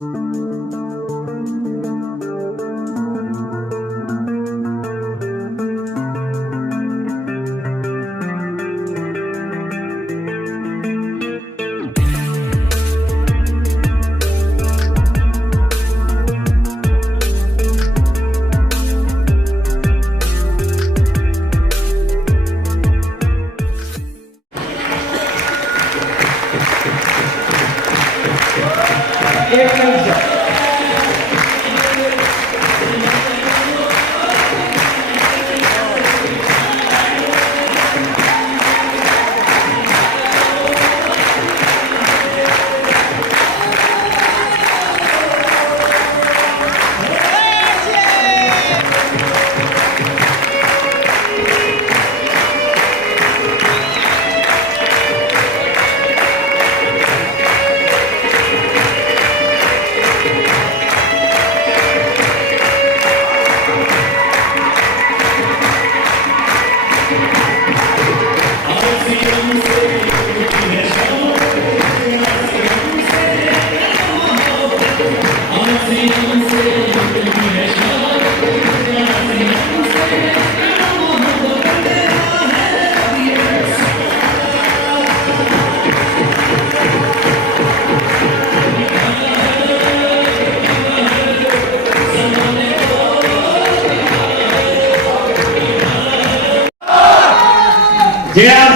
जय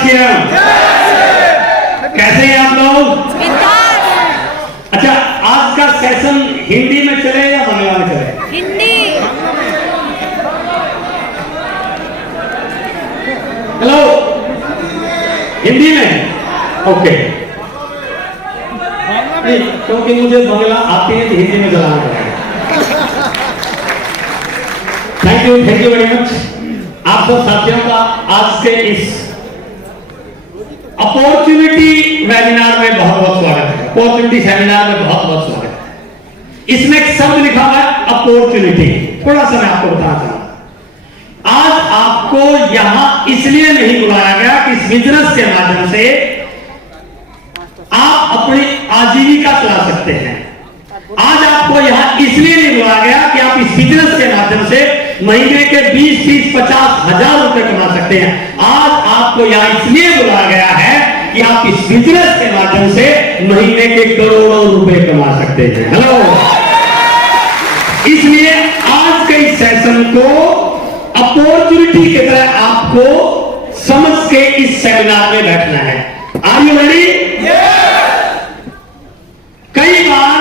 श्री राम। कैसे हैं आप लोग? अच्छा, आज का सेशन हिंदी में चले या बांग्ला में चले? हिंदी। हेलो, हिंदी में? ओके। क्योंकि मुझे बांग्ला आती है तो हिंदी में चलाना पड़ेगा। Thank you very much. आप सब साथियों का आज के इस अपॉर्चुनिटी वेबिनार में बहुत बहुत स्वागत है। अपॉर्चुनिटी सेमिनार में बहुत बहुत स्वागत है। इसमें एक शब्द लिखा हुआ है अपॉर्चुनिटी। थोड़ा सा मैं आपको बताना चाहूंगा। आज आपको यहां इसलिए नहीं बुलाया गया कि इस बिजनेस के माध्यम से आप अपनी आजीविका चला सकते हैं। आज आपको यहां इसलिए नहीं बुलाया गया कि आप इस बिजनेस के माध्यम से महीने के 20, 30, 50 हजार रुपए कमा सकते हैं। आज आपको यहां इसलिए बुलाया गया है कि आप इस बिजनेस के माध्यम से महीने के करोड़ों रुपए कमा सकते हैं। हेलो, इसलिए आज के इस सेशन को अपॉर्चुनिटी की तरह आपको समझ के इस सेमिनार में बैठना है। Are you ready? कई बार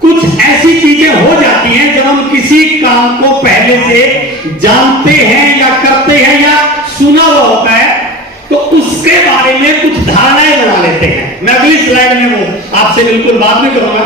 कुछ ऐसी चीजें हो जाती हैं जब हम किसी काम को पहले से जानते हैं या करते हैं या सुना हुआ होता है तो उसके बारे में कुछ धारणाएं बना लेते हैं। मैं अगली स्लाइड में वो आपसे बिल्कुल बात नहीं करूंगा।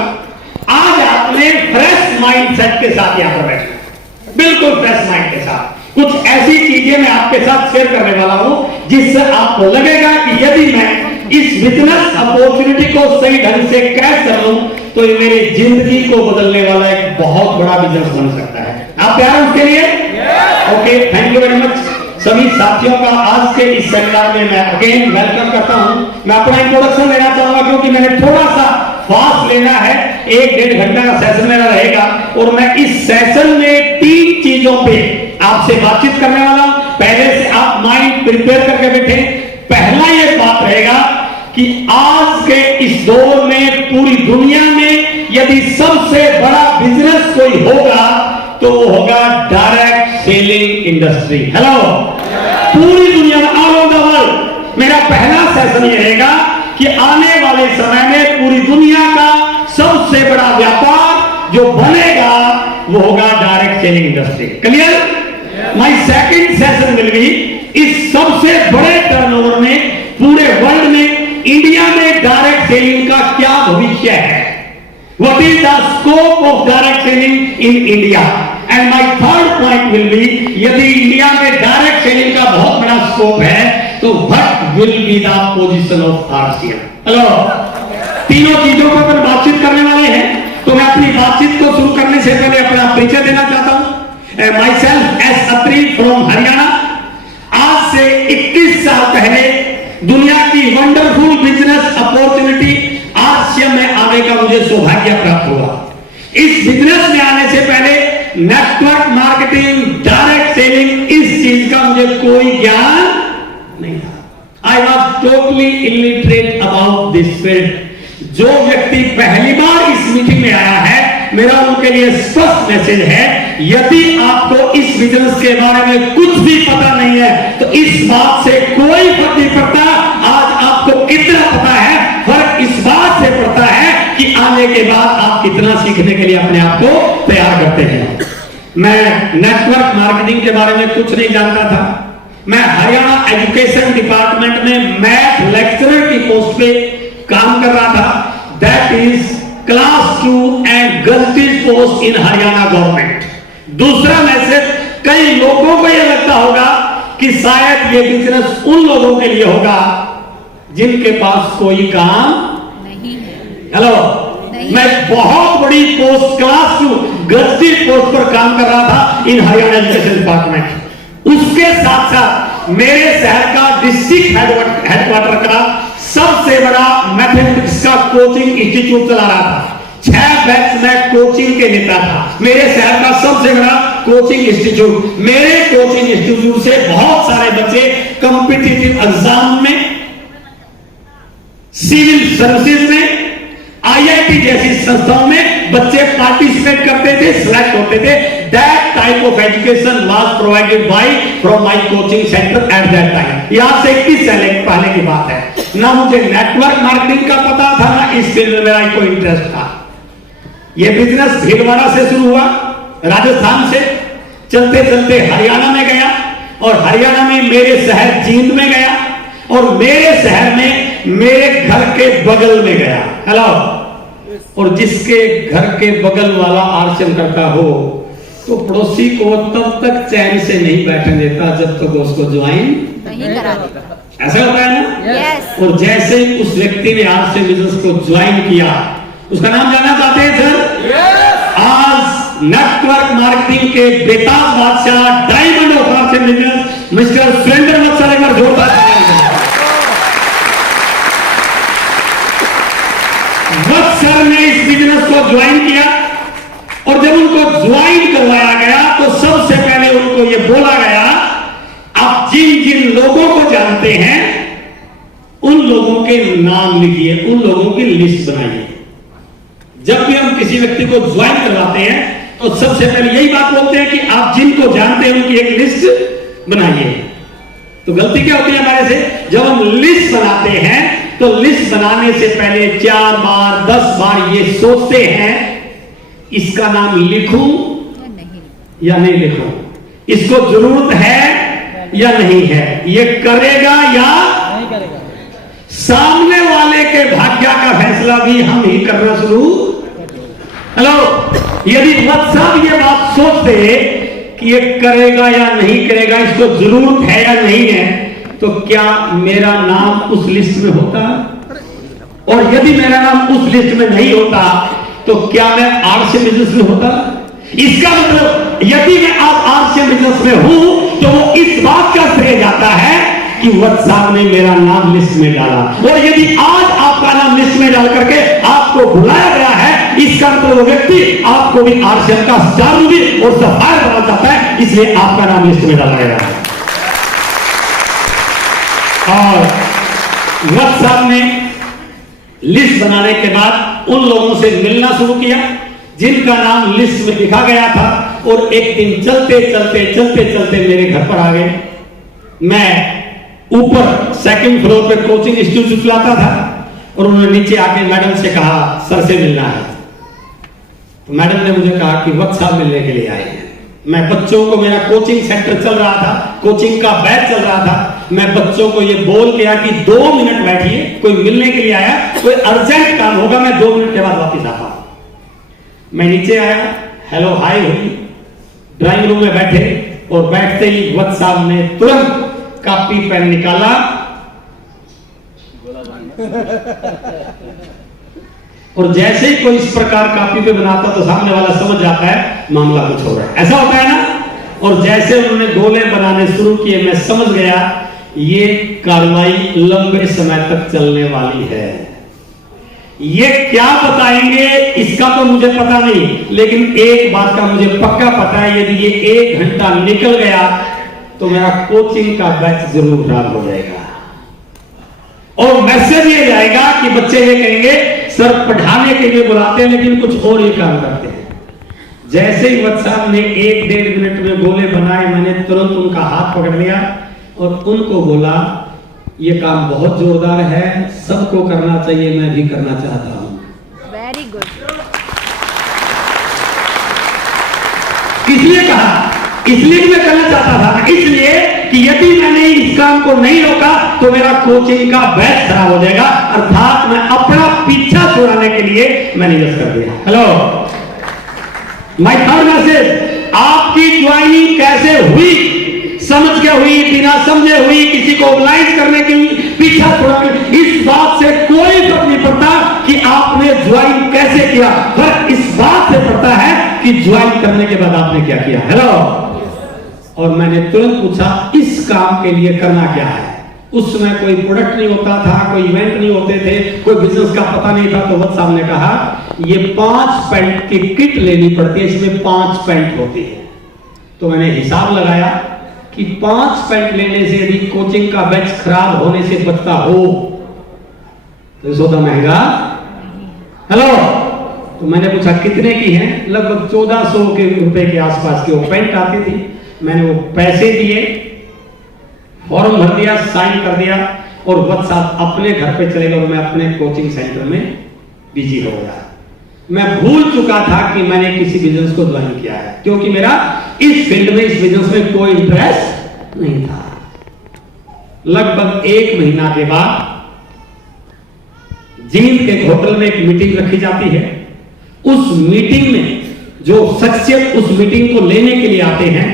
आज आपने फ्रेश माइंडसेट के साथ यहां पर बैठना, बिल्कुल फ्रेश माइंड के साथ। कुछ ऐसी चीजें मैं आपके साथ शेयर करने वाला हूं जिससे आपको लगेगा कि यदि मैं इस बिजनेस अपॉर्चुनिटी को सही ढंग से कैच कर लूं तो ये मेरी जिंदगी को बदलने वाला एक बहुत बड़ा बिजनेस बन सकता है। आप तैयार हैं उसके लिए? Okay, thank you very much. सभी साथियों का आज के इस सेमिनार में मैं अगेन वेलकम करता हूं। मैं अपना इंट्रोडक्शन देना चाहूंगा क्योंकि मैंने थोड़ा सा फास्ट लेना है। 1-1.5 घंटा का सेशन मेरा रहेगा और मैं इस सेशन में 3 चीजों पे आपसे बातचीत करने वाला हूं। पहले से आप माइंड प्रिपेयर करके बैठे। पहला ये बात रहेगा कि आज के इस दौर में पूरी दुनिया में यदि सबसे बड़ा बिजनेस कोई होगा तो वो होगा डायरेक्ट सेलिंग इंडस्ट्री। हेलो, पूरी दुनिया में, ऑल ओवर द वर्ल्ड। मेरा पहला सेशन ये रहेगा कि आने वाले समय में पूरी दुनिया का सबसे बड़ा व्यापार जो बनेगा वो होगा direct selling industry. Clear? My second session will be इस सबसे बड़े टर्नओवर में पूरे वर्ल्ड में इंडिया में डायरेक्ट सेलिंग का क्या भविष्य है। What is the scope of direct selling in India? And my third point will be यदि इंडिया में डायरेक्ट सेलिंग का बहुत बड़ा स्कोप है तो what will be the position of RCM? Hello, तीनों चीजों पर अपन बातचीत करने वाले हैं। तो मैं अपनी बातचीत को शुरू करने से पहले अपना परिचय देना चाहता हूं। Myself S Atri from Haryana. आज से 21 साल पहले दुनिया की वंडरफुल बिजनेस अपॉर्चुनिटी आज आरसीएम में आने का मुझे सौभाग्य प्राप्त हुआ। इस बिजनेस में आने से पहले नेटवर्क मार्केटिंग, डायरेक्ट सेलिंग, इस चीज का मुझे कोई ज्ञान नहीं था। I was totally illiterate about this field. जो व्यक्ति पहली बार इस मीटिंग में आया है, मेरा उनके लिए स्पष्ट मैसेज है, यदि आपको इस बिजनेस के बारे में कुछ भी पता नहीं है तो इस बात से कोई फर्क नहीं पड़ता आज आपको कितना पता है, फर्क इस बात से पड़ता है कि आने के बाद आप कितना सीखने के लिए अपने आप को तैयार करते हैं। मैं नेटवर्क मार्केटिंग के बारे में कुछ नहीं जानता था। मैं हरियाणा एजुकेशन डिपार्टमेंट में मैथ लेक्चरर की पोस्ट पे काम कर रहा था। That is class 2 and gazetted post in Haryana government. दूसरा मैसेज, कई लोगों को यह लगता होगा कि शायद ये बिजनेस उन लोगों के लिए होगा जिनके पास कोई काम नहीं है। हेलो, मैं बहुत बड़ी पोस्ट क्लास 2 गजटेड पोस्ट पर काम कर रहा था इन हरियाणा एजुकेशन डिपार्टमेंट। उसके साथ साथ मेरे शहर का डिस्ट्रिक्ट हेडक्वार्टर का सबसे बड़ा मैथमेटिक्स का कोचिंग इंस्टीट्यूट चला रहा था। 6 बैच में कोचिंग के लेता था। मेरे शहर का सबसे बड़ा कोचिंग इंस्टीट्यूट। मेरे कोचिंग इंस्टीट्यूट से बहुत सारे बच्चे कॉम्पिटिटिव एग्जाम में, सिविल सर्विसेज में, आईआईटी जैसी संस्थाओं में बच्चे पार्टिसिपेट करते थे, सिलेक्ट होते थे। That type of education was provided by from my coaching centre at that time. यहां से 21 साल पहले की बात है। ना मुझे नेटवर्क मार्केटिंग का पता था, ना इस फील्ड में मेरा कोई इंटरेस्ट था। यह बिजनेस भीलवाड़ा से शुरू हुआ, राजस्थान से चलते चलते हरियाणा में गया, और हरियाणा में मेरे शहर जींद में गया, और मेरे शहर में मेरे घर के बगल में गया। हेलो, और जिसके घर के बगल वाला आरसीएम करता हो तो पड़ोसी को तब तक चैन से नहीं बैठने देता जब तक उसको ज्वाइन नहीं करा देता। ऐसा होता है ना? yes. और जैसे उस व्यक्ति ने आरसीएम बिजनेस को ज्वाइन किया, उसका नाम जानना चाहते हैं सर? yes. आज नेटवर्क मार्केटिंग के बेताज बादशाह, diamond of RCM business, mister Surendra Vatsal, एक बार जोरदार सर ने इस बिजनेस को ज्वाइन किया। और जब उनको ज्वाइन करवाया गया तो सबसे पहले उनको यह बोला गया, आप जिन जिन लोगों को जानते हैं उन लोगों के नाम लिखिए, उन लोगों की लिस्ट बनाइए। जब भी हम किसी व्यक्ति को ज्वाइन करवाते हैं तो सबसे पहले यही बात बोलते हैं कि आप जिनको जानते हैं उनकी एक लिस्ट बनाइए। तो गलती क्या होती है हमारे से? जब हम लिस्ट बनाते हैं तो लिस्ट बनाने से पहले 4 बार 10 बार ये सोचते हैं, इसका नाम लिखूं या नहीं लिखूं, इसको जरूरत है या नहीं है, ये करेगा या नहीं करेगा। सामने वाले के भाग्य का फैसला भी हम ही करना शुरू। हेलो, यदि वत्स साहब ये बात सोचते कि ये करेगा या नहीं करेगा, इसको जरूरत है या नहीं है, तो क्या मेरा नाम उस लिस्ट में होता? और यदि मेरा नाम उस लिस्ट में नहीं होता तो क्या मैं आरसीएम बिजनेस में होता? इसका मतलब यदि मैं आज आरसीएम बिजनेस में हूं तो वो इस बात का श्रेय जाता है कि वत्स साहब ने मेरा नाम लिस्ट में डाला। और यदि आज आपका नाम लिस्ट में डाल करके आपको बुलाया गया है, इसका मतलब वो व्यक्ति आपको भी आरसीएम का स्टार भी और सफायर बनाना चाहता है, इसलिए आपका नाम लिस्ट में डाला गया है। और वत्स साहब ने लिस्ट बनाने के बाद उन लोगों से मिलना शुरू किया जिनका नाम लिस्ट में लिखा गया था, और एक दिन चलते चलते मेरे घर पर आ गए। मैं ऊपर सेकंड फ्लोर पे कोचिंग इंस्टीट्यूट चलाता था, और उन्होंने नीचे आके मैडम से कहा सर से मिलना है। तो मैडम ने मुझे कहा कि वत्स साहब मिलने के लिए आए हैं। मैं बच्चों को, मेरा कोचिंग सेंटर चल रहा था, कोचिंग का बैच चल रहा था, मैं बच्चों को ये बोल के आया कि 2 मिनट बैठिए, कोई मिलने के लिए आया, कोई अर्जेंट काम होगा, मैं 2 मिनट के बाद वापस आता हूं। मैं नीचे आया, हेलो हाय हुई, ड्राइंग रूम में बैठे, और बैठते ही वत्स साहब ने तुरंत कॉपी पेन निकाला और जैसे ही कोई इस प्रकार कॉपी पे बनाता तो सामने वाला समझ जाता है मामला कुछ हो रहा है। ऐसा होता है ना? और जैसे उन्होंने गोले बनाने शुरू किए, मैं समझ गया ये कार्रवाई लंबे समय तक चलने वाली है। ये क्या बताएंगे इसका तो मुझे पता नहीं, लेकिन एक बात का मुझे पक्का पता है, यदि ये 1 घंटा निकल गया तो मेरा कोचिंग का बैच जरूर खराब हो जाएगा। और मैसेज ये जाएगा कि बच्चे ये कहेंगे सर पढ़ाने के लिए बुलाते हैं लेकिन कुछ और ही काम करते हैं। जैसे ही WhatsApp ने 1-1.5 मिनट में गोले बनाए, मैंने तुरंत उनका हाथ पकड़ लिया और उनको बोला ये काम बहुत जोरदार है, सबको करना चाहिए, मैं भी करना चाहता हूं। Very good. इसलिए कहा, इसलिए मैं करना चाहता था, इसलिए कि यदि मैंने इस काम को नहीं रोका तो मेरा कोचिंग का बैच खराब हो जाएगा, अर्थात मैं अपना पीछा छुड़ाने के लिए मैंने यस कर दिया। हेलो, माय थर्ड मैसेज, आपकी ज्वाइनिंग कैसे हुई, समझ के हुई, बिना समझे हुई, किसी को ऑब्लाइज करने के लिए, पीछा छुड़ाने, इस बात से कोई फर्क नहीं पड़ता कि आपने ज्वाइन कैसे किया, फर्क इस बात से पड़ता है कि ज्वाइन करने के बाद आपने क्या किया। हेलो, और मैंने तुरंत पूछा इस काम के लिए करना क्या है। उस समय कोई प्रोडक्ट नहीं होता था, कोई इवेंट नहीं होते थे, कोई बिजनेस का पता नहीं था, तो वत्स साहब ने कहा ये 5 पैंट की किट लेनी पड़ती है, इसमें 5 पैंट होती है। तो मैंने हिसाब लगाया कि 5 पैंट लेने से यदि कोचिंग का बैच खराब होने से बचता हो तो इसका महंगा। हेलो, तो मैंने पूछा कितने की है, लगभग 1400 के रुपए के आसपास की वो पैंट आती थी। मैंने वो पैसे दिए, फॉर्म भर दिया, साइन कर दिया और वत्स साहब अपने घर पे चले गए और मैं अपने कोचिंग सेंटर में बिजी हो गया। मैं भूल चुका था कि मैंने किसी बिजनेस को ज्वाइन किया है, क्योंकि मेरा इस फील्ड में, इस बिजनेस में कोई इंटरेस्ट नहीं था। लगभग 1 महीना के बाद जींद के होटल में एक मीटिंग रखी जाती है। उस मीटिंग में जो शख्सियत उस मीटिंग को लेने के लिए आते हैं,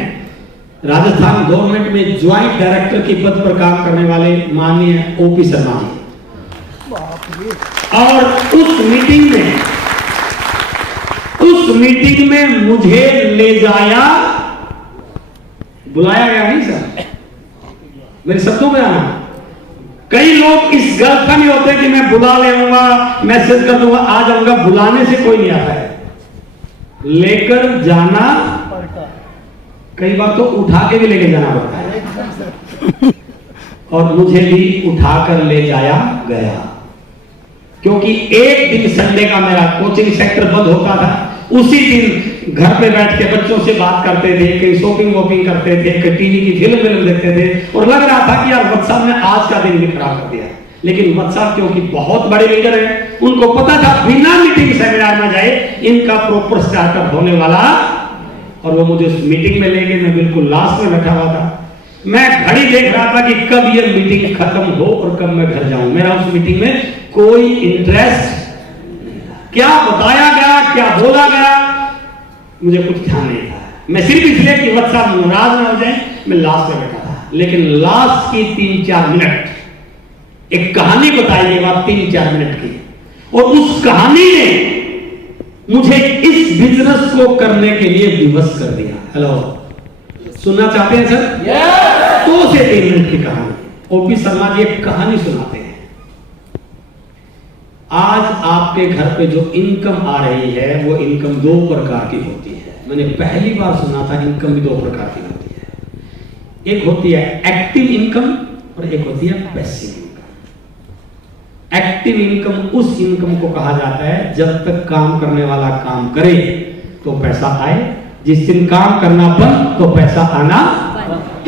राजस्थान गवर्नमेंट में ज्वाइंट डायरेक्टर की पद पर काम करने वाले माननीय ओपी शर्मा जी। और उस मीटिंग में मुझे ले जाया, बुलाया गया नहीं सर, मेरे शब्दों में आना। कई लोग इस गलत का नहीं होते कि मैं बुला ले आऊंगा, मैसेज कर दूंगा, आ जाऊंगा, बुलाने से कोई नहीं आता है, लेकर जाना कई बार तो उठा के भी लेके जाना पड़ता है। और मुझे भी उठाकर ले जाया गया, क्योंकि एक दिन संडे का मेरा कोचिंग सेक्टर बंद होता था। उसी दिन घर पे बैठ के बच्चों से बात करते थे, कहीं शॉपिंग वॉपिंग करते थे, कहीं टीवी की फिल्म देखते थे, और लग रहा था कि यार वत्स साहब ने आज का दिन भी खराब कर दिया। लेकिन वत्स साहब क्योंकि बहुत बड़े लीडर हैं, उनको पता था बिना मीटिंग सेमिनार में जाए इनका प्रॉपर स्टार्टअप होने वाला, और वो मुझे उस मीटिंग में लेके, मैं बिल्कुल लास्ट में बैठा हुआ था। मैं घड़ी देख रहा था कि कब ये मीटिंग खत्म हो और कब मैं घर जाऊं। मेरा उस मीटिंग में कोई इंटरेस्ट, क्या बताया गया, क्या बोला गया, मुझे कुछ ध्यान नहीं था। मैं सिर्फ इसलिए कि वत्स साहब नाराज ना हो जाए, मैं लास्ट में बैठा था। लेकिन लास्ट की 3-4 मिनट एक कहानी बताई गई, बात 3-4 मिनट की, और उस कहानी ने मुझे इस बिजनेस को करने के लिए विवश कर दिया। हेलो, सुनना चाहते हैं सर? 2 से 3 मिनट की कहानी। ओपी शर्मा जी एक कहानी सुनाते हैं। आज आपके घर पे जो इनकम आ रही है वो इनकम 2 प्रकार की होती है। मैंने पहली बार सुना था इनकम भी 2 प्रकार की होती है। एक होती है एक्टिव इनकम और एक होती है पैसिव इनकम। एक्टिव इनकम उस इनकम को कहा जाता है जब तक काम करने वाला काम करे तो पैसा आए, जिस दिन काम करना बंद तो पैसा आना।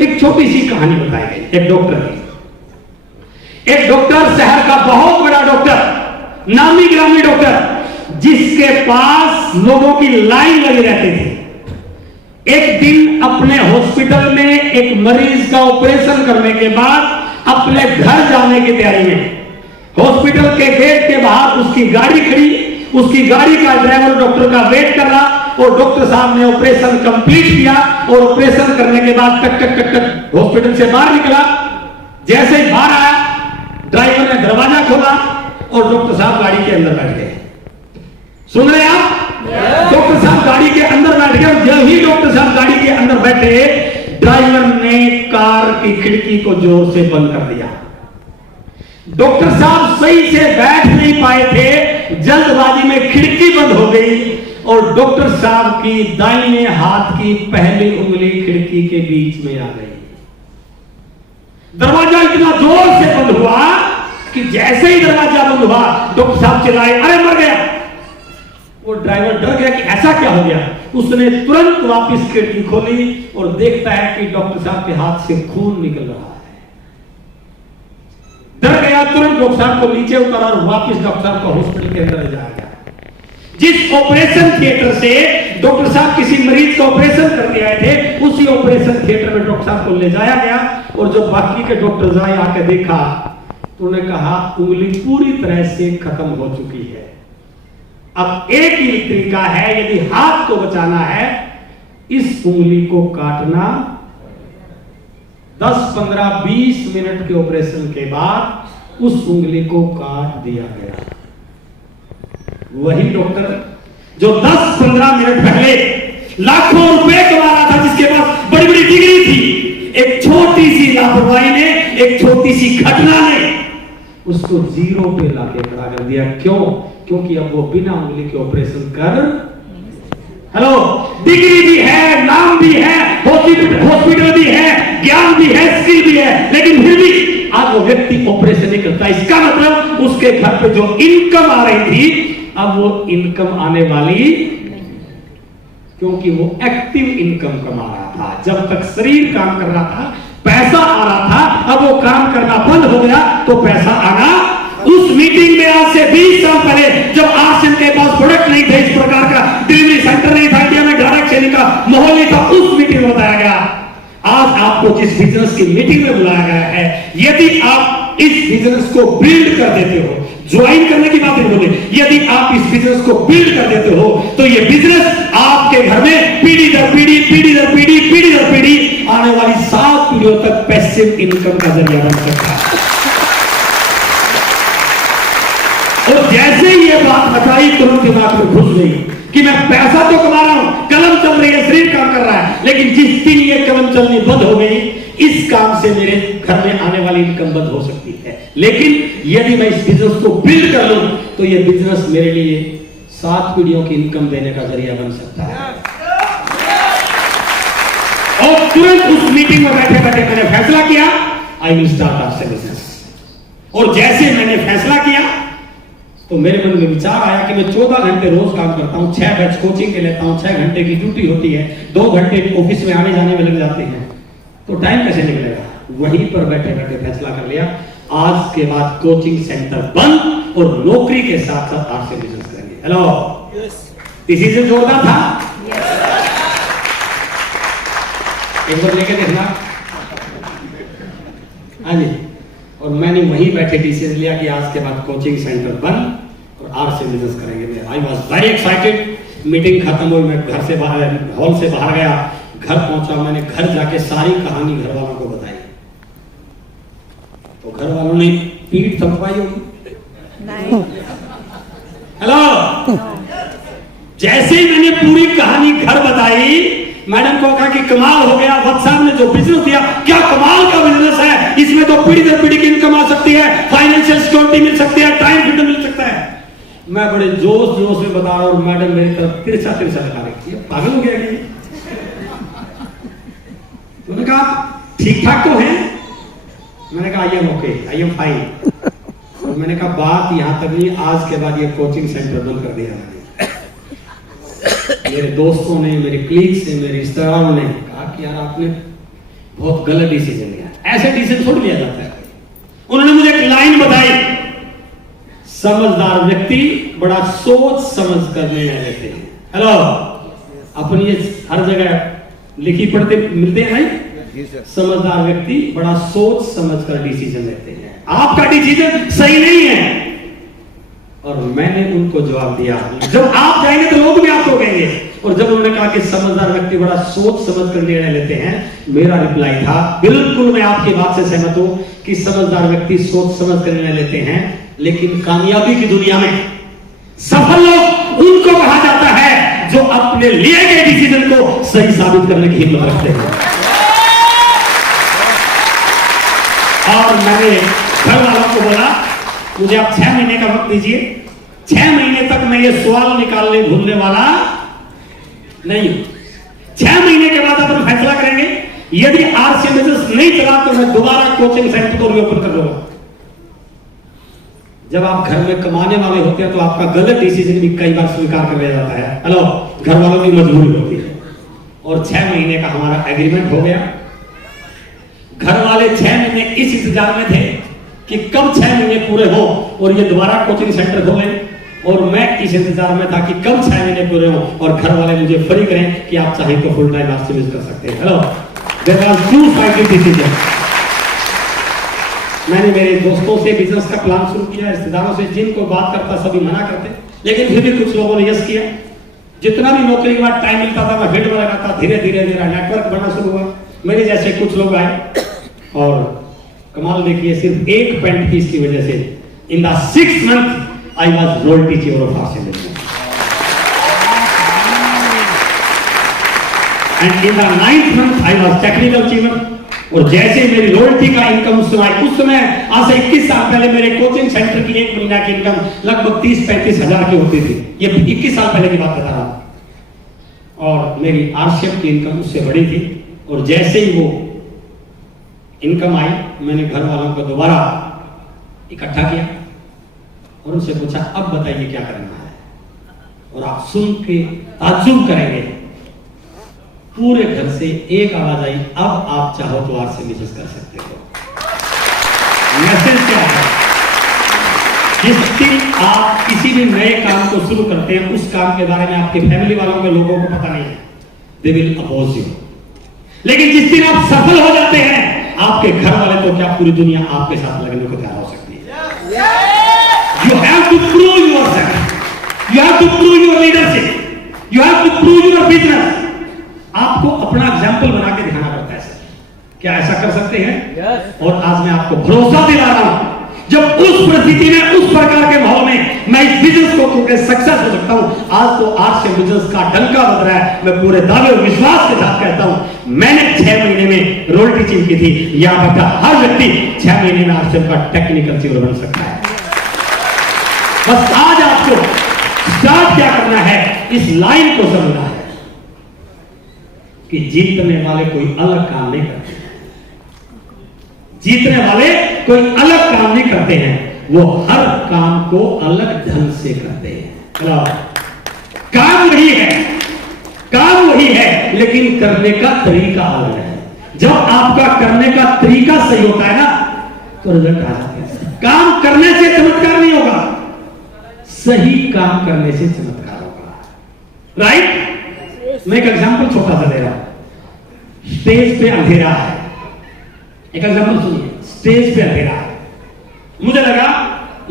एक छोटी सी कहानी बताई गई एक डॉक्टर की। एक डॉक्टर, शहर का बहुत बड़ा डॉक्टर, नामी गिरामी डॉक्टर, जिसके पास लोगों की लाइन लगी रहती थी। एक दिन अपने हॉस्पिटल में एक मरीज का ऑपरेशन करने के बाद अपने घर जाने की तैयारी में हॉस्पिटल के गेट के बाहर उसकी गाड़ी खड़ी, उसकी गाड़ी का ड्राइवर डॉक्टर का वेट कर रहा, और डॉक्टर साहब ने ऑपरेशन कंप्लीट किया और ऑपरेशन करने के बाद टक टक टक टक हॉस्पिटल से बाहर निकला। जैसे ही बाहर आया, ड्राइवर ने दरवाजा खोला और डॉक्टर साहब गाड़ी के अंदर बैठ गए। सुन रहे हैं आप? डॉक्टर साहब गाड़ी के अंदर बैठ गए, और जब ही डॉक्टर साहब गाड़ी के अंदर बैठे, ड्राइवर ने कार की खिड़की को जोर से बंद कर दिया। डॉक्टर साहब सही से बैठ नहीं पाए थे, जल्दबाजी में खिड़की बंद हो गई और डॉक्टर साहब की दाहिने हाथ की पहली उंगली खिड़की के बीच में आ गई। दरवाजा इतना जोर से बंद हुआ कि जैसे ही दरवाजा बंद हुआ डॉक्टर साहब चिल्लाए, अरे मर गया। वो ड्राइवर डर गया कि ऐसा क्या हो गया। उसने तुरंत वापस खिड़की खोली और देखता है कि डॉक्टर साहब के हाथ से खून निकल रहा है। डर गया, तुरंत डॉक्टर साहब को नीचे उतारा और वापस डॉक्टर साहब को हॉस्पिटल के अंदर ले जाया गया। जिस ऑपरेशन थिएटर से डॉक्टर साहब किसी मरीज का ऑपरेशन करके आए थे, उसी ऑपरेशन थिएटर में डॉक्टर साहब को ले जाया गया। और जब बाकी के डॉक्टर आए आके देखा तो उन्होंने कहा उंगली पूरी तरह से खत्म हो चुकी है। अब एक ही तरीका है, यदि हाथ को बचाना है, इस उंगली को काटना। 10, 15, 20 मिनट के ऑपरेशन के बाद उस उंगली को काट दिया गया। वही डॉक्टर जो 10-15 मिनट पहले लाखों रुपए कमा रहा था, जिसके पास बड़ी बड़ी डिग्री थी, एक छोटी सी लापरवाही ने, एक छोटी सी घटना ने उसको जीरो पे लाके खड़ा कर दिया। क्यों? क्योंकि अब वो बिना उंगली के ऑपरेशन कर, हेलो, डिग्री भी है, नाम भी है, हॉस्पिटल भी है, ज्ञान भी है, स्किल भी है, लेकिन फिर भी आज वो व्यक्ति ऑपरेशन नहीं करता। इसका मतलब उसके घर पे जो इनकम आ रही थी, अब वो इनकम आने वाली, क्योंकि वो एक्टिव इनकम कमा रहा था। जब तक शरीर काम कर रहा था, पैसा आ रहा था। अब वो काम करना बंद हो गया तो पैसा आना। उस मीटिंग में आज से 20 साल पहले जब आरसीएम के पास प्रोडक्ट नहीं थे, इस प्रकार का डिलीवरी सेंटर नहीं था, इंडिया में डायरेक्ट सेलिंग का माहौल नहीं था, उस मीटिंग में बताया गया। आज आपको जिस बिजनेस की मीटिंग में बुलाया गया है, यदि आप इस बिजनेस को बिल्ड कर देते हो, ज्वाइन करने की बात नहीं बोले, यदि आप इस बिजनेस को बिल्ड कर देते हो तो ये बिजनेस आपके घर में पीढ़ी दर पीढ़ी, पीढ़ी दर पीढ़ी, पीढ़ी दर पीढ़ी, आने वाली 7 पीढ़ियों तक पैसिव इनकम का जरिया बन सकता है। और जैसे ही ये बात बताई, तुरंत दिमाग में घुस गई कि मैं पैसा तो कमा रहा हूं, कलम चल रही है, शरीर काम कर रहा है, लेकिन जिस दिन ये कलम चलनी बंद हो गई, इस काम से मेरे घर में आने वाली इनकम बंद हो सकती है। लेकिन यदि मैं इस बिजनेस को बिल्ड कर लूं तो ये बिजनेस मेरे लिए 7 पीढ़ियों की इनकम देने का जरिया बन सकता है। और तुरंत उस मीटिंग में बैठे बैठे मैंने फैसला किया, I will start our business. और जैसे मैंने फैसला किया तो मेरे मन में विचार आया कि मैं 14 घंटे रोज काम करता हूं, 6 बैच कोचिंग के लेता हूं, 6 घंटे की ड्यूटी होती है, 2 घंटे ऑफिस में आने जाने में लग जाते हैं, तो टाइम कैसे निकलेगा। वहीं पर बैठे बैठे फैसला कर लिया, आज के बाद कोचिंग सेंटर बंद और नौकरी के साथ साथ आपसे बिजनेस करेंगे। हेलो, डिसीजन जोरदार था। एक बार लेके देखना। हाँ जी। और मैंने वहीं बैठे डिसीजन लिया कि आज के बाद कोचिंग सेंटर बंद और आर से बिजनेस करेंगे। I was very excited. Meeting खत्म हुई, मैं घर से बाहर, हॉल से बाहर गया, घर पहुंचा, मैंने घर जाके सारी कहानी घर वालों को बताई। तो घर वालों ने पीठ थपथपाई होगी। हेलो, जैसे ही मैंने पूरी कहानी घर बताई, मैडम को कहा कि कमाल हो गया, वत्स साहब ने जो बिजनेस दिया, क्या कमाल का बिजनेस है, इसमें तो पीढ़ी दर पीढ़ी की इनकम आ सकती है, फाइनेंशियल सिक्योरिटी मिल सकती है, टाइम फ्रीडम मिल सकता है। मैं बड़े जोश जोश में बता रहा हूं, मैडम मेरी तरफ तिरछा लगा रही है, पागल हो गया कि। उन्होंने कहा ठीक ठाक तो है। मैंने कहा I am okay, I am fine. और मैंने कहा बात यहां तक नहीं, आज के बाद ये कोचिंग सेंटर बंद कर दिया मैंने। मेरे दोस्तों ने, मेरे कलीग्स ने, मेरे रिश्तेदारों ने कहा कि यार आपने बहुत गलत डिसीजन लिया, ऐसे डिसीजन छोड़ लिया जाता है। उन्होंने मुझे एक लाइन बताई, समझदार व्यक्ति बड़ा सोच समझ कर निर्णय लेते हैं। हेलो, अपनी हर जगह लिखी पढ़ते मिलते हैं नहीं? समझदार व्यक्ति बड़ा सोच समझ कर डिसीजन लेते हैं। आपका डिसीजन सही नहीं है। और मैंने उनको जवाब दिया, जब आप जाएंगे तो लोग भी आपको कहेंगे। और जब उन्होंने कहा कि समझदार व्यक्ति बड़ा सोच समझ कर निर्णय लेते हैं, मेरा रिप्लाई था बिल्कुल मैं आपकी बात से सहमत हूं कि समझदार व्यक्ति सोच समझ कर निर्णय लेते हैं, लेकिन कामयाबी की दुनिया में सफल लोग उनको कहा जाता है जो अपने लिए गए डिसीजन को सही साबित करने की हिम्मत रखते हैं। और मैंने घर वालों को बोला, मुझे आप 6 महीने का वक्त दीजिए, 6 महीने तक मैं ये सवाल निकालने भूलने वाला नहीं हूं। 6 महीने के बाद अपन फैसला करेंगे, यदि आरसीएम बिजनेस नहीं चला तो मैं दोबारा कोचिंग सेंटर को रीओपन कर लूंगा। जब आप घर में कमाने वाले होते हैं तो आपका गलत डिसीजन भी कई बार स्वीकार कर लिया जाता है। हेलो, घर वालों की मजबूरी होती है। और 6 महीने का हमारा एग्रीमेंट हो गया। घर वाले 6 महीने इस इंतजार में थे कि कब 6 महीने पूरे हो और ये दोबारा कोचिंग सेंटर खोले, और मैं इस इंतजार में था कि कब 6 महीने पूरे हो और घर वाले मुझे फ्री करें कि आप चाहे तो फुल टाइम आरसीएम कर सकते हैं। Hello, there are 2 sided decision. मैंने मेरे दोस्तों से बिजनेस का प्लान शुरू किया, रिश्तेदारों से जिनको बात करता सभी मना करते, लेकिन फिर भी कुछ लोगों ने यस किया। जितना भी नौकरी के बाद टाइम मिलता था मैं फील्ड में लगाता। धीरे धीरे मेरा नेटवर्क बनना शुरू हुआ। मेरे जैसे कुछ लोग आए और कमाल देखिए, सिर्फ एक पेंट फीस की वजह से in the 6th month I was royalty chief of RCM business, and in the 9th month I was technical chief. और जैसे मेरी रॉयल्टी का इनकम उस समय आज से 21 साल पहले मेरे कोचिंग सेंटर की एक महीना की इनकम लगभग 30-35 हजार की होती थी। ये 21 साल पहले की बात बता रहा हूं। और मेरी आरसीएम की इनकम उससे बड़ी थी। और जैसे ही वो इनकम आई, मैंने घर वालों को दोबारा इकट्ठा किया और उनसे पूछा, अब बताइए क्या करना है। और आप सुन के ताज्जुब करेंगे, पूरे घर से एक आवाज आई, अब आप चाहो तो आरसीएम बिजनेस कर सकते हो। मैसेज क्या है? जिस दिन आप किसी भी नए काम को शुरू करते हैं, उस काम के बारे में आपके फैमिली वालों के लोगों को पता नहीं है, दे विल अपोज यू। लेकिन जिस दिन आप सफल हो जाते हैं, आपके घर वाले तो क्या पूरी दुनिया आपके साथ लगने को तैयार हो सकती है। You have to prove yourself, you have to prove your leadership, you have to prove your business. आपको अपना एग्जाम्पल बना के दिखाना पड़ता है सर। क्या ऐसा कर सकते हैं? yes. और आज मैं आपको भरोसा दिला रहा हूं, जब उस परिस्थिति में, उस प्रकार के माहौल में मैं इस बिजनेस को करके सक्सेस हो सकता हूं। आज तो आरसीएम बिजनेस का डंका बज रहा है। मैं पूरे दावे और विश्वास के साथ कहता हूं, मैंने 6 महीने में रॉयल्टी चीफ की थी। या बेटा, हर व्यक्ति 6 महीने में आरसीएम का टेक्निकल चीफ बन सकता है। बस आज आपको स्टार्ट क्या करना है, इस लाइन को समझना है कि जीतने वाले कोई अलग काम नहीं करते। जीतने वाले कोई अलग काम नहीं करते हैं, वो हर काम को अलग ढंग से करते हैं। काम वही है, काम वही है, लेकिन करने का तरीका अलग है। जब आपका करने का तरीका सही होता है ना, तो रिजल्ट आ जाता है। काम करने से चमत्कार नहीं होगा, सही काम करने से चमत्कार होगा। राइट? मैं एक एग्जांपल छोटा सा दे रहा हूं। स्टेज पे अंधेरा है, एक एग्जांपल सुनिए। स्टेज पे अंधेरा है, मुझे लगा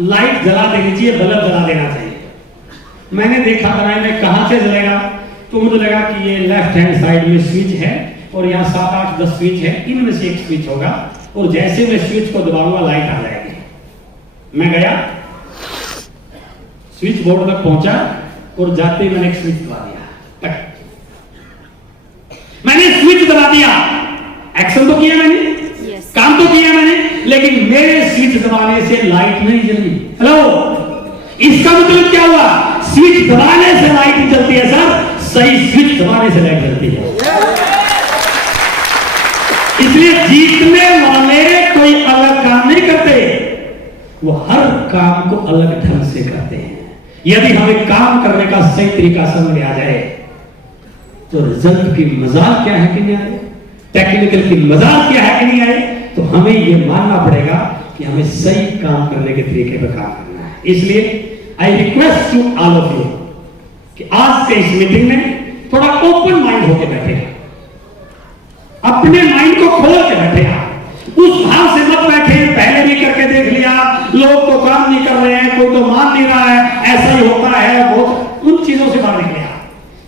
लाइट जला देनी चाहिए, बल्ब जला देना चाहिए। मैंने देखा बनाए में कहां से जलेगा, तो मुझे लगा कि ये लेफ्ट हैंड साइड में स्विच है और यहाँ 7, 8, 10 स्विच है, इनमें से एक स्विच होगा और जैसे मैं स्विच को दबाऊंगा लाइट आ जाएगी। मैं गया, स्विच बोर्ड तक पहुंचा और जाते ही मैंने एक स्विच दबा दिया। मैंने स्विच दबा दिया, एक्शन तो किया मैंने, काम तो किया मैंने, लेकिन मेरे स्विच दबाने से लाइट नहीं जली। हेलो, इसका मतलब क्या हुआ? स्विच दबाने से लाइट नहीं जलती है सर, सही स्विच दबाने से लाइट जलती है। इसलिए जीतने वाले कोई अलग काम नहीं करते, वो हर काम को अलग ढंग से करते हैं। यदि हमें काम करने का सही तरीका समझ में आ जाए, तो रिजल्ट की मजाक क्या है कि नहीं आए, टेक्निकल की मजाक क्या है कि नहीं आए, तो हमें यह मानना पड़ेगा कि हमें सही काम करने के तरीके पर काम करना है। इसलिए I request to all of you कि आज के इस मीटिंग में थोड़ा ओपन माइंड होकर बैठे, अपने माइंड को खोल के बैठे। उस भाव से मत बैठे, पहले भी करके देख लिया, लोग तो काम नहीं कर रहे हैं, कोई तो मान नहीं रहा है, ऐसा ही होता है, बहुत उन चीजों से बाहर निकले।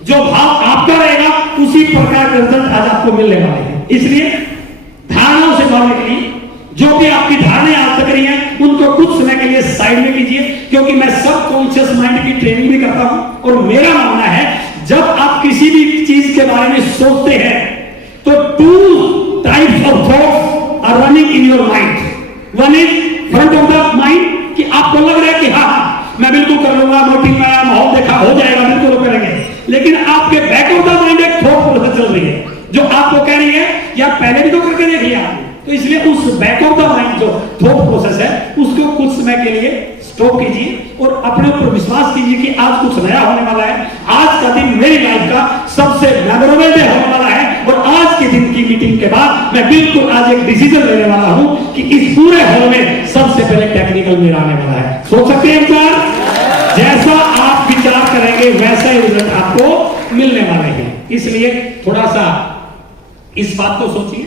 जो भाव आपका रहेगा, उसी प्रकार के रिजल्ट आज आपको मिलने वाले हैं। इसलिए धारणाओं से बाहर निकलिए। जो भी आपकी धारणाएं आज तक रही हैं, उनको कुछ समय के लिए साइड में कीजिए, क्योंकि मैं सबकॉन्शियस माइंड की ट्रेनिंग भी करता हूं। और मेरा मानना है, जब आप किसी भी चीज के बारे में सोचते हैं, तो 2 types of thoughts are running in your mind. One is front of the mind, कि आपको लग रहा है कि हाँ, मैं बिल्कुल कर लूंगा, मीटिंग में आया, माहौल देखा, हो जाएगा, बिल्कुल वो करेंगे। लेकिन आपके बैक ऑफ द माइंड एक थॉट प्रोसेस चल रही है जो आपको कह रही है यार पहले भी तो करके देख लिया आपने। तो इसलिए उस बैक ऑफ द माइंड जो थॉट प्रोसेस है उसको कुछ समय के लिए स्टॉप कीजिए और अपने ऊपर विश्वास कीजिए कि आज कुछ नया होने वाला है। आज का दिन मेरी लाइफ का सबसे मेमोरेबल डे होने वाला है और आज के दिन की मीटिंग के बाद मैं बिल्कुल आज एक डिसीजन लेने वाला हूं कि इस पूरे हॉल में सबसे पहले टेक्निकल मेरा आने वाला है। सोच सकते हैं विचार, जैसा आप विचार करेंगे वैसा ही रिजल्ट आपको मिलने वाले हैं। इसलिए थोड़ा सा इस बात को सोचिए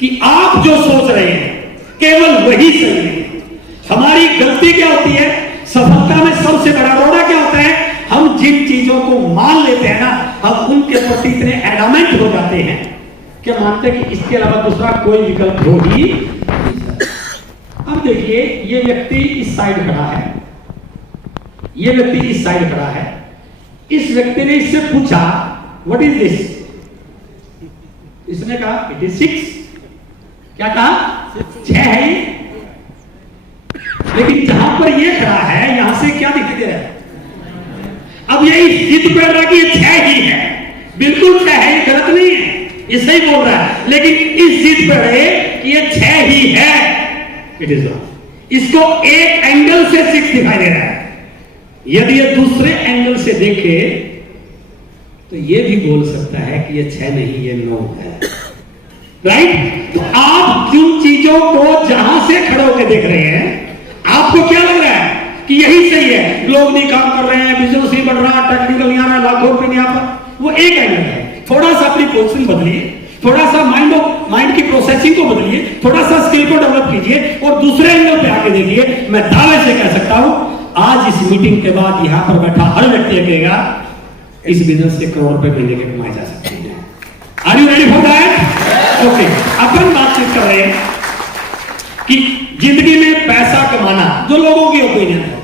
कि आप जो सोच रहे हैं केवल वही सही है। हमारी गलती क्या होती है, सफलता में सबसे बड़ा रोड़ा क्या होता है, हम जिन चीजों को मान लेते हैं ना, हम उनके प्रति इतने एडामेंट हो जाते हैं कि मानते हैं कि इसके अलावा दूसरा कोई विकल्प हो ही। अब देखिए ये व्यक्ति इस साइड खड़ा है, ये व्यक्ति इस साइड खड़ा है। इस व्यक्ति ने इससे पूछा व्हाट इज दिस, इसने कहा इट इज 6। क्या कहा, 6 है ये। लेकिन जहां पर ये खड़ा है यहां से क्या दिखाई दे रहा है, अब ये इस जिद पर रहा कि ये 6 ही है, बिल्कुल 6 है, ये गलत नहीं है, ये सही बोल रहा है। लेकिन इस जिद पर रहे कि ये 6 ही है, इट इज नॉट। इसको एक एंगल से 6 दिखाई दे रहा है। यदि ये दूसरे एंगल से देखे तो ये भी बोल सकता है कि ये 6 नहीं, ये 9 है, राइट। तो आप जिन चीजों को जहां से खड़े होकर देख रहे हैं आपको क्या लग रहा है कि यही सही है, लोग नहीं काम कर रहे हैं, बिजनेस नहीं बढ़ रहा, टेक्निकल नहीं आ रहा, लाखों रुपए नहीं आ पा, वो एक एंगल है। थोड़ा सा अपनी पोजीशन बदलिए, थोड़ा सा माइंड की प्रोसेसिंग को बदलिए, थोड़ा सा स्किल को डेवलप कीजिए और दूसरे एंगल पे आके देखिए। मैं दावे से कह सकता हूं आज इस मीटिंग के बाद यहां पर बैठा हर व्यक्ति कहेगा इस बिजनेस से करोड़ रुपए महीने के कमाए जा सकते हैं। Are you ready for that? Okay, अपन बातचीत कर रहे हैं कि जिंदगी में पैसा कमाना, जो लोगों की ओपिनियन है,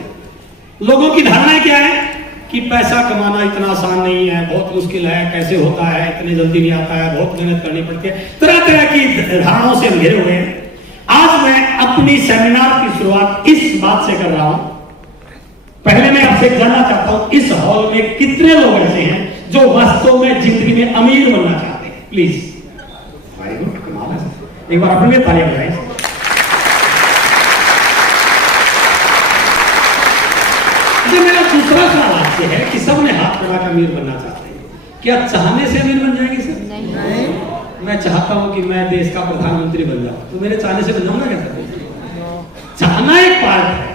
लोगों की धारणाएं क्या है कि पैसा कमाना इतना आसान नहीं है, बहुत मुश्किल है, कैसे होता है, इतने जल्दी नहीं आता है, बहुत मेहनत करनी पड़ती है, तरह तरह की धारणाओं से घिरे हुए हैं। आज मैं अपनी सेमिनार की शुरुआत इस बात से कर रहा हूं। पहले मैं आपसे जानना चाहता हूं इस हॉल में कितने लोग ऐसे हैं जो वास्तव में जिंदगी में अमीर बनना चाहते हैं। प्लीज, वेरी गुड, कमाल है, एक बार अपने लिए तालियां बजाएं। मेरा दूसरा सवाल आपसे है कि सबने हाथ खड़ा कर अमीर बनना चाहते हैं, क्या चाहने से अमीर बन जाएंगे सर? नहीं। मैं चाहता हूं कि मैं देश का प्रधानमंत्री बन जाऊं, तो मेरे चाहने से बन जाऊंगा क्या सर? चाहना एक पार्ट है।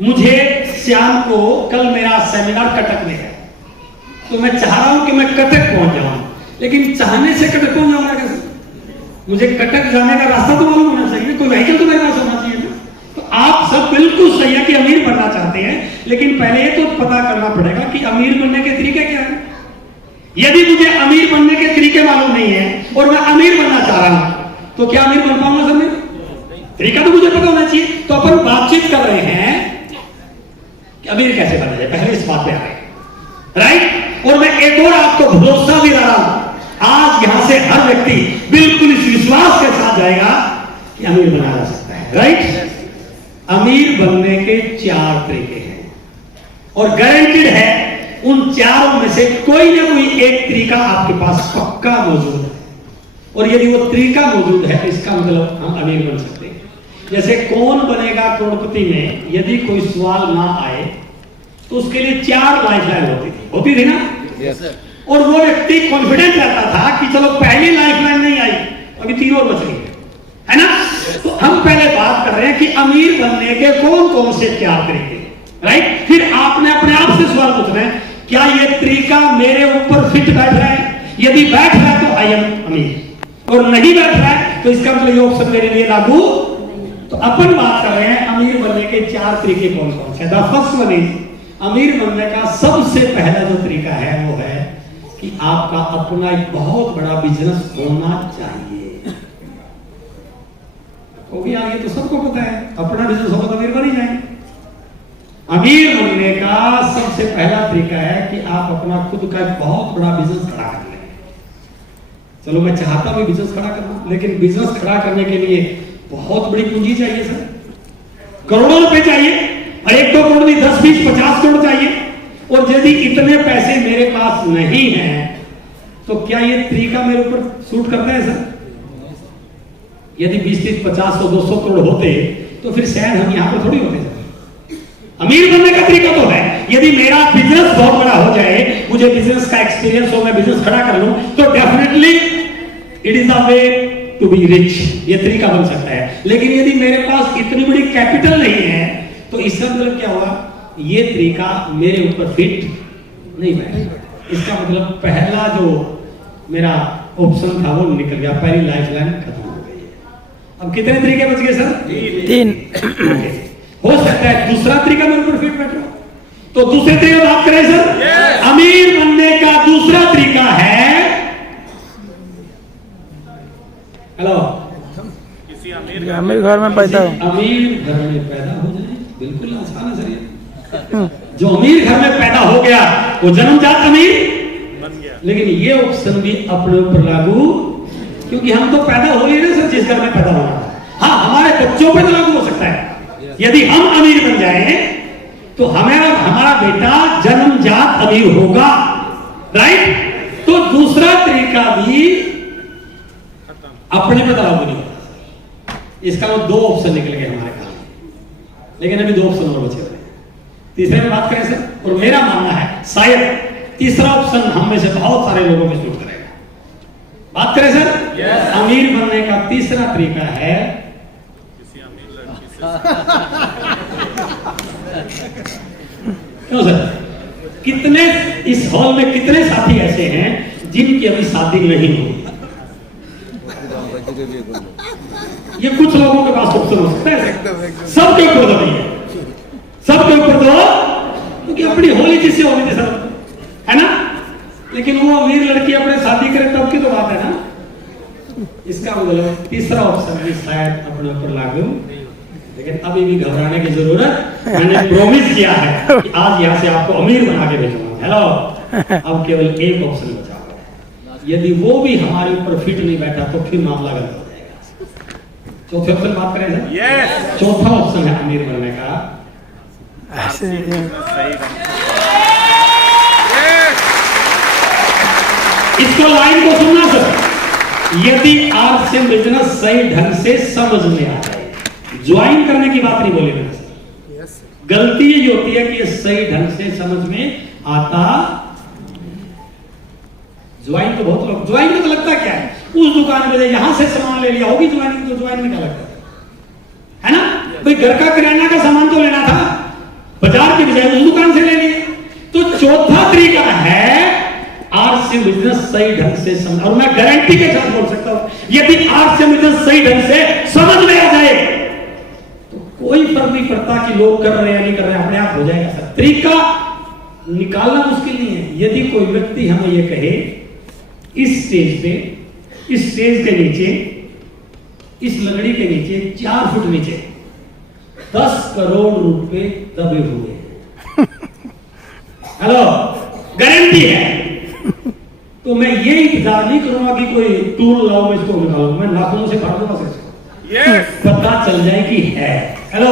मुझे शाम को कल मेरा सेमिनार कटक में है, तो मैं चाह रहा हूं कि मैं कटक पहुंच जाऊं, लेकिन चाहने से कटक पहुंच जाऊंगा कैसे? मुझे कटक जाने का रास्ता तो मालूम होना चाहिए, कोई व्हीकल तो मेरे पास होना चाहिए ना। तो आप सब बिल्कुल सही है कि अमीर बनना चाहते हैं, लेकिन पहले ये तो पता करना पड़ेगा कि अमीर बनने के तरीके क्या है। यदि मुझे अमीर बनने के तरीके मालूम नहीं है और मैं अमीर बनना चाह रहा हूं तो क्या अमीर बन पाऊंगा सर? तरीका तो मुझे पता होना चाहिए। तो अपन बातचीत कर रहे हैं कि अमीर कैसे बना जाए, पहले इस बात पे आ रहे हैं, राइट। और मैं एक और आपको भरोसा दिला रहा हूं, आज यहां से हर व्यक्ति बिल्कुल इस विश्वास के साथ जाएगा कि अमीर बना जा सकता है, राइट। अमीर बनने के 4 तरीके हैं और गारंटीड है उन 4 में से कोई ना कोई एक तरीका आपके पास पक्का मौजूद है। और यदि वो तरीका मौजूद है तो इसका मतलब हम अमीर बन सकते हैं। जैसे कौन बनेगा करोड़पति में यदि कोई सवाल ना आए तो उसके लिए 4 लाइफलाइन होती थी ना? yes, और वो व्यक्ति कॉन्फिडेंट रहता था कि चलो पहली लाइफलाइन नहीं आई, अभी 3 और बच गई, है ना? तो हम पहले बात कर रहे हैं कि अमीर बनने के कौन कौन से 4 तरीके, राइट। फिर आपने अपने आप से सवाल पूछना है क्या ये तरीका मेरे ऊपर फिट बैठ रहा है? यदि बैठ रहा है तो आई एम अमीर, और नहीं बैठ रहा है तो इसका मतलब ये ऑप्शन मेरे लिए लागू। तो अपन बात कर रहे हैं अमीर बनने के 4 तरीके कौन कौन से। द फर्स्ट वन इज, अमीर बनने का सबसे पहला जो तरीका है वो है कि आपका अपना एक बहुत बड़ा बिजनेस होना चाहिए। वो भी आगे तो सबको पता है, अपना बिजनेस होगा तो अमीर बन ही जाएंगे। अमीर बनने का सबसे पहला तरीका है कि आप अपना खुद का एक बहुत बड़ा बिजनेस खड़ा कर लें। चलो मैं चाहता हूं बिजनेस खड़ा करना, लेकिन बिजनेस खड़ा करने के लिए बहुत बड़ी पूंजी चाहिए सर, करोड़ों रुपए चाहिए। और 1-2 करोड़ नहीं, 10, 20, 50 करोड़ चाहिए। और यदि इतने पैसे मेरे पास नहीं हैं तो क्या ये तरीका मेरे ऊपर सूट करता है सर? यदि 20, 30, 50, 100, 200 करोड़ होते तो फिर शायद हम यहां पर थोड़ी होते सर। अमीर बनने का तरीका तो है, यदि मेरा बिजनेस बहुत बड़ा हो जाए, मुझे बिजनेस का एक्सपीरियंस हो, मैं बिजनेस खड़ा कर लूं, तो definitely it is the way to be rich, ये तरीका बन सकता है। लेकिन यदि मेरे पास इतनी बड़ी कैपिटल नहीं है तो इसका मतलब क्या हुआ? ये तरीका मेरे ऊपर फिट नहीं बैठा। इसका मतलब पहला जो मेरा ऑप्शन था वो निकल गया, पहली लाइफलाइन खत्म हो गई। अब कितने तरीके बच गए सर? 3। हो सकता है दूसरा तरीका मेरे ऊपर फिट बैठ रहा हो, तो दूसरे तरीके बात करें सर। अमीर बनने का दूसरा तरीका है, हेलो, अमीर घर में पैदा हो, अमीर घर में पैदा हो जाए। बिल्कुल आसान है सर ये। जो अमीर घर में पैदा हो गया वो जन्मजात अमीर बन गया। लेकिन ये ऑप्शन भी अपने ऊपर लागू, क्योंकि हम तो पैदा हो ही ना सर जिस घर में पैदा हो रहा है। हाँ, हमारे बच्चों पे तो लागू हो सकता है। यदि हम अमीर बन जाए तो हमारा बेटा जन्मजात अमीर होगा, राइट? तो दूसरा तरीका भी अपने पे लागू नहीं होता। इसका वो 2 ऑप्शन निकल गए हमारे काम, लेकिन अभी 2 ऑप्शन और बचे हुए हैं। तीसरे में बात करें सर, और मेरा मानना है शायद तीसरा ऑप्शन हम में से बहुत सारे लोगों में सूट करेगा। बात करें सर, अमीर बनने का तीसरा तरीका है, क्यों सर? कितने इस हॉल में कितने साथी ऐसे हैं जिनकी अभी शादी नहीं हुई? ये कुछ लोगों के पास ऑप्शन हो सकता है, सबके ऊपर तो नहीं है, सबके ऊपर तो, क्योंकि अपनी होली जिससे होनी थी सर, है ना? लेकिन वो अमीर लड़की अपने शादी करे तब की तो बात है ना। इसका मतलब तीसरा ऑप्शन भी शायद अपने ऊपर लागू, लेकिन अभी भी घबराने की जरूरत, मैंने प्रॉमिस किया है कि आज यहाँ से आपको अमीर बना के भेजूंगा। हेलो, अब केवल एक ऑप्शन बचा हुआ है, यदि वो भी हमारे ऊपर फिट नहीं बैठा तो फिर मामला गलत हो जाएगा। चौथे ऑप्शन बात करें सर। चौथा ऑप्शन है अमीर बनने का, इसको लाइन को सुनना सर। यदि आज से बिजनेस सही ढंग से समझ में आ जाए, ज्वाइन करने की बात नहीं बोली मैंने सर। गलती ये होती है कि सही ढंग से समझ में आता। ज्वाइन तो बहुत लोग, ज्वाइन तो लगता क्या है, उस दुकान में यहां से सामान ले लिया होगी ज्वाइनिंग, तो ज्वाइन में क्या लगता है ना? कोई घर का किराना का सामान तो लेना था, बाजार की बजाय उस दुकान से ले लिए। तो चौथा तरीका है आज से बिजनेस सही ढंग से समझ, और मैं गारंटी के साथ बोल सकता हूं यदि आज से बिजनेस सही ढंग से समझ में आ जाए तो कोई फर्क नहीं पड़ता कि लोग कर रहे हैं या नहीं कर रहे हैं, अपने आप हो जाएगा सर। तरीका निकालना मुश्किल नहीं है। यदि कोई व्यक्ति हमें ये कहे इस स्टेज पे, इस स्टेज के नीचे, इस लकड़ी के नीचे 4 फुट नीचे 10 करोड़ रुपए दबे हुए, हेलो, गारंटी है, तो मैं ये इंतजार नहीं करूंगा कि कोई टूल लाओ मैं इसको निकालूं, मैं नाखूनों से फाड़ दूंगा इसको, पता चल जाए कि है। हेलो,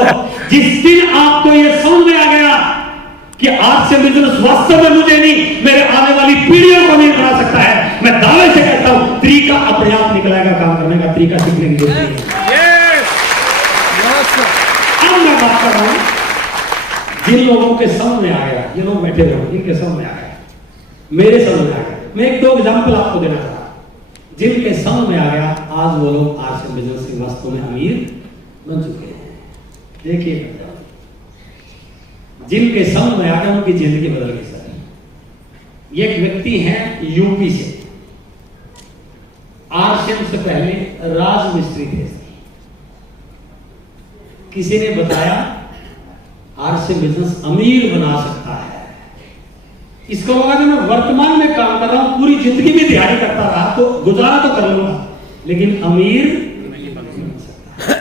जिस दिन आपको ये समझ में आ गया कि आज से बिजनेस वास्तव में मुझे नहीं, मेरे आने वाली पीढ़ियों को नहीं बना सकता है, मैं दावे से कहता हूं तरीका अपने आप निकलेगा, काम करने का तरीका सीखने की जरूरत नहीं है। अब मैं बात कर रहा हूं जिन लोगों के समझ में आ गया, ये लोग बैठे हुए इनके समझ में आ गया, मेरे समझ में आ गया। मैं 1-2 एग्जाम्पल आपको देना चाहता हूं जिनके समझ में आ गया, आज वो लोग आज से बिजनेस के वास्तव में अमीर बन चुके हैं। देखिए, जिनके समझ में आ गया उनकी जिंदगी बदल गई सर। ये एक व्यक्ति है यूपी से, आरसीएम से पहले राजमिस्त्री थे। किसी ने बताया आरसीएम बिजनेस अमीर बना सकता है। इसको लगा कि मैं वर्तमान में काम कर रहा हूं, पूरी जिंदगी में दिहाड़ी करता रहा तो गुजारा तो कर लूंगा, लेकिन अमीर नहीं बन सकता।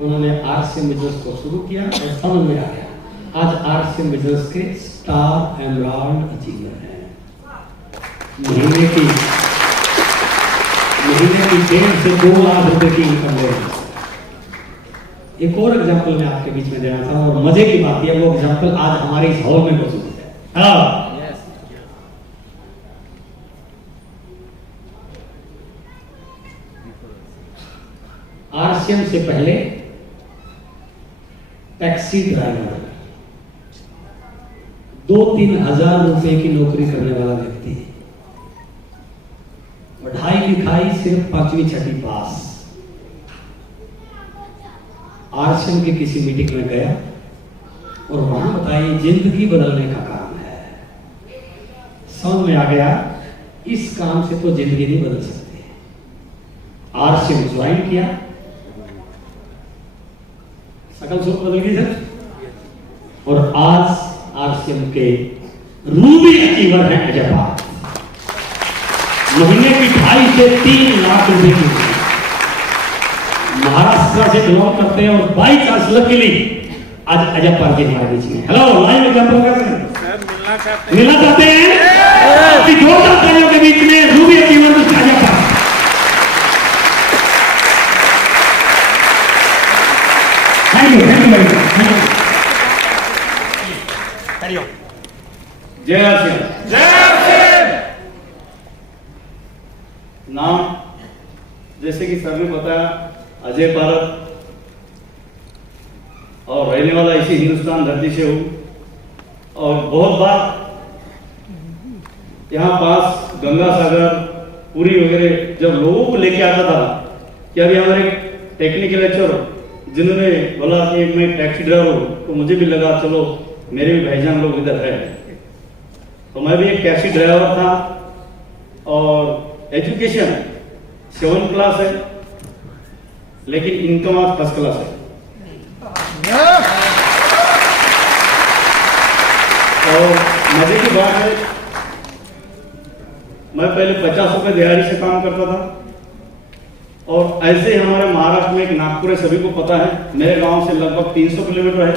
उन्होंने आरसीएम बिजनेस को शुरू किया और समझ में आ गया, आज आरसीएम बिजनेस के स्टार एमराल्ड अचीवर हैं। महीने की 1.5 से 2 लाख रुपए की इनकम ले रहे हैं। एक और एग्जाम्पल मैं आपके बीच में देना था, और मजे की बात है वो एग्जाम्पल आज हमारे इस हॉल में मौजूद है। आरसीएम से पहले टैक्सी ड्राइवर 2-3 हजार रुपए की नौकरी करने वाला व्यक्ति, पढ़ाई लिखाई सिर्फ 5वीं 6वीं पास, आरसीएम की किसी मीटिंग में गया और वहां बताइए जिंदगी बदलने का काम है। समझ में आ गया इस काम से तो जिंदगी नहीं बदल सकती। आरसीएम ज्वाइन किया, सकल सूरत बदल गई सर, और आज आरसीएम के रूबी अचीवर हैं अजय पाल। महीने की 2.5 से 3 लाख रुपए की महाराष्ट्र से बिलोंग करते हैं, और बाई चांस लकीली आज अजय पाल जी हमारे बीच में। हेलो, लाइव एग्जाम्पल कर रहे हैं, मिलना चाहते हैं कि जोरदार तालियों के बीच में Ruby achiever Ajay Pal. Thank you very much. जय आरसीएम। जय आरसीएम। नाम जैसे कि सर ने बताया अजय पारक, और रहने वाला इसी हिंदुस्तान धरती से हूँ, और बहुत बार यहाँ पास गंगा सागर पुरी वगैरह जब लोगों को लेके आता था कि अभी हमारे टेक्निकल लेक्चर जिन्होंने बोला कि मैं टैक्सी ड्राइवर हूँ, तो मुझे भी लगा चलो मेरे भी भाईजान लोग इधर है, तो मैं भी एक टैक्सी ड्राइवर था, और एजुकेशन 7 क्लास है, लेकिन इनकम आज 1st क्लास है। और मजे की बात है, मैं पहले 50 रुपए दिहाड़ी से काम करता था, और ऐसे हमारे महाराष्ट्र में एक नागपुर है, सभी को पता है, मेरे गांव से लगभग 300 किलोमीटर है,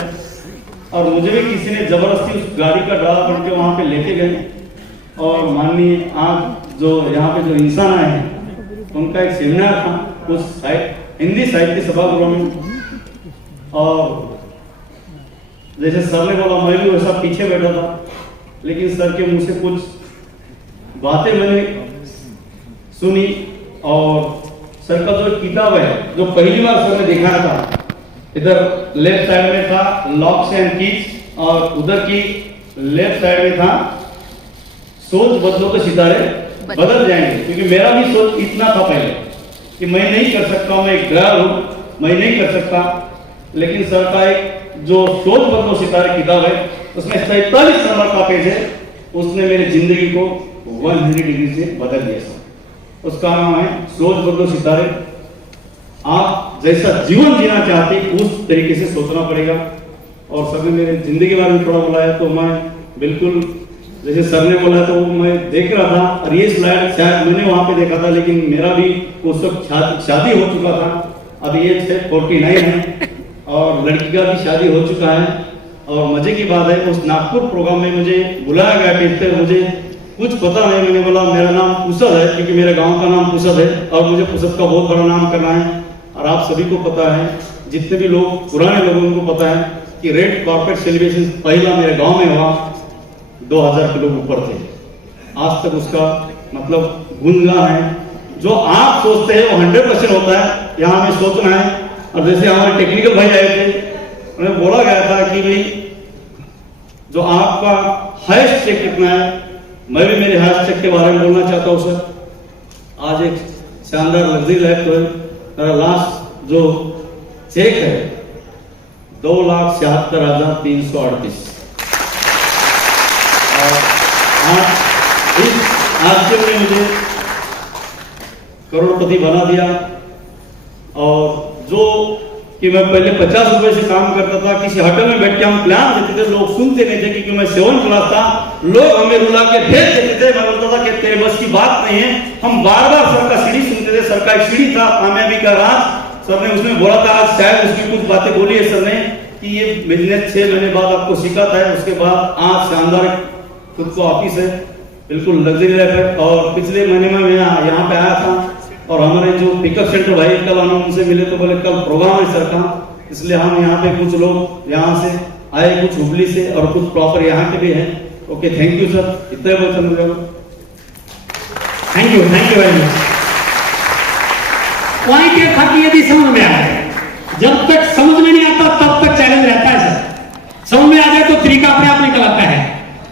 और मुझे भी किसी ने जबरदस्ती उस गाड़ी का ड्राइवर बन के वहां पे लेके गए, और माननीय आज जो यहाँ पे जो इंसान आए हैं उनका एक सेमिनार था उस हिंदी साहित्य सभागृह में, और जैसे सर ने बोला मैं भी वैसा पीछे बैठा था, लेकिन सर के मुंह से कुछ बातें मैंने सुनी, और सर का जो किताब है जो पहली बार सर ने दिखाया था, इधर लेफ्ट साइड में था लॉक्स एंड कीज, और उधर की लेफ्ट साइड में था सोच बदलो तो सितारे बदल जाएंगे, क्योंकि मेरा भी सोच इतना था पहले कि मैं नहीं कर सकता, मैं एक ड्राइवर हूं, मैं नहीं कर सकता, लेकिन सर का एक जो सोच बदलो सितारे किताब है उसमें 47 नंबर का पेज है, उसने मेरी जिंदगी को 180 डिग्री से बदल दिया सर। उसका नाम है सोच बदलो सितारे। आप जैसा जीवन जीना चाहते उस तरीके से सोचना पड़ेगा, और सर ने मेरे जिंदगी के बारे में थोड़ा बोला है, तो मैं बिल्कुल जैसे सर ने बोला तो मैं देख रहा था, और ये स्लाइड शायद मैंने वहां पे देखा था, लेकिन मेरा भी उस वक्त शादी हो चुका था, अब ये 49 है, और लड़की का भी शादी हो चुका है। और मजे की बात है उस नागपुर प्रोग्राम में मुझे बुलाया गया, टेस्ट मुझे कुछ पता नहीं, मैंने बोला मेरा नाम पुसद है, क्योंकि मेरे गांव का नाम पुसद है, और मुझे पुसद का बहुत बड़ा नाम करना है, और आप सभी को पता है, जितने भी लोग पुराने लोगों को पता है कि रेड कॉर्पोरेट सेलिब्रेशन पहला मेरे गांव में हुआ, 2000 के लोग ऊपर थे, आज तक उसका मतलब गुणगान है। जो आप सोचते हैं वो 100% होता है, यहाँ हमें सोचना है। और जैसे हमारे टेक्निकल भाई आए थे, उन्हें बोला गया था कि भाई जो आपका हाईएस्ट चेक कितना है, मैं भी मेरे हाईएस्ट चेक के बारे में बोलना चाहता हूँ सर। आज एक शानदार लग्जरी लाइफ है, मेरा लास्ट जो चेक है 2,76,338, और आज ने मुझे करोड़पति बना दिया। और जो कि मैं पहले 50 रुपए से काम करता था, किसी होटल में बैठ के हम प्लान देते थे, लोग सुनते नहीं थे, क्योंकि मैं 7 क्लास था, लोग हमें रुला के भेज देते थे। मैं बोलता था कि तेरे बस की बात नहीं है। हम बार बार सर का सीढ़ी सुनते थे, सर का एक सीढ़ी था कामयाबी का राज, सर ने उसमें बोला था, आज शायद उसकी कुछ बातें बोली है सर ने कि ये बिजनेस 6 महीने बाद आपको सिखाता है, उसके बाद आज शानदार खुद को ऑफिस है, बिल्कुल लग्जरी लाइफ है। और पिछले महीने में मैं यहाँ पे आया था, और हमारे जो पिकअप सेंटर भाई कल हम उनसे मिले तो बोले कल प्रोग्राम है सर का, इसलिए हम यहाँ पे कुछ लोग यहाँ से आए, कुछ हुबली से और कुछ प्रॉपर यहाँ के भी हैं। ओके, थैंक यू सर, इतना ही बोलते मुझे। Thank you very much. Point ये था कि यदि समझ में आ जाए, जब तक समझ में नहीं आता तब तक चैलेंज रहता है सर। समझ में आ जाए तो तरीका अपने आप निकल आता है।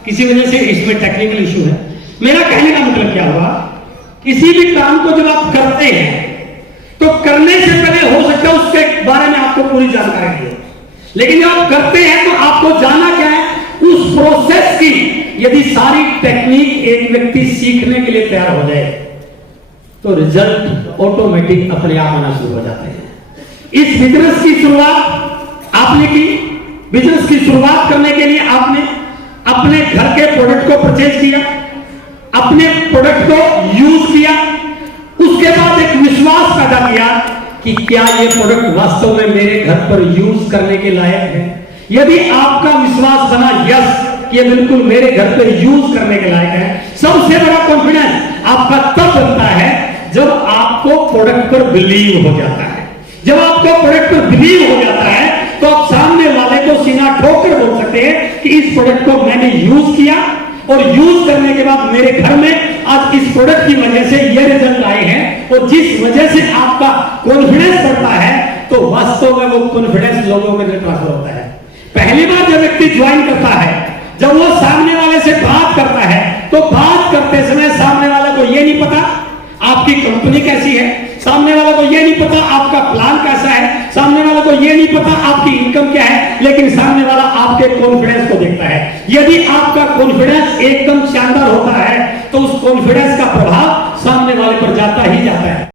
किसी वजह से इसमें टेक्निकल इशू है। मेरा कहने का मतलब क्या हुआ, किसी भी काम को जब आप करते हैं तो करने से पहले हो सकता है उसके बारे में आपको पूरी जानकारी हो, लेकिन जब आप करते हैं तो आपको जाना क्या है, उस प्रोसेस की यदि सारी टेक्निक एक व्यक्ति सीखने के लिए तैयार हो जाए तो रिजल्ट ऑटोमेटिक अपने आप आना शुरू हो जाते हैं। इस बिजनेस की शुरुआत आपने की। बिजनेस की शुरुआत करने के लिए आपने अपने घर के प्रोडक्ट को परचेज किया, अपने प्रोडक्ट को यूज किया, उसके बाद एक विश्वास पैदा किया कि क्या ये प्रोडक्ट वास्तव में मेरे घर पर यूज करने के लायक है। यदि आपका विश्वास बना यस कि ये बिल्कुल मेरे घर पर यूज करने के लायक है, सबसे बड़ा कॉन्फिडेंस आपका तब बनता है जब आपको प्रोडक्ट पर बिलीव हो जाता है। जब आपको प्रोडक्ट पर बिलीव हो जाता है तो आप सामने वाले को सीना ठोकर बोल सकते हैं कि इस प्रोडक्ट को मैंने यूज किया और यूज करने के बाद मेरे घर में आज इस प्रोडक्ट की वजह से ये रिजल्ट आए हैं। और जिस वजह से आपका कॉन्फिडेंस बढ़ता है तो वास्तव में वो कॉन्फिडेंस लोगों के अंदर ट्रांसफर होता है। पहली बार जब व्यक्ति ज्वाइन करता है, जब वो सामने वाले से बात करता है तो बात करते समय सामने वाले को ये नहीं पता आपकी कंपनी कैसी है, सामने वाले को ये नहीं पता आपका प्लान कैसा है, सामने वाले को ये नहीं पता आपकी इनकम क्या है, लेकिन सामने वाला आपके कॉन्फिडेंस को देखता है। यदि आपका कॉन्फिडेंस एकदम शानदार होता है तो उस कॉन्फिडेंस का प्रभाव सामने वाले पर जाता ही जाता है।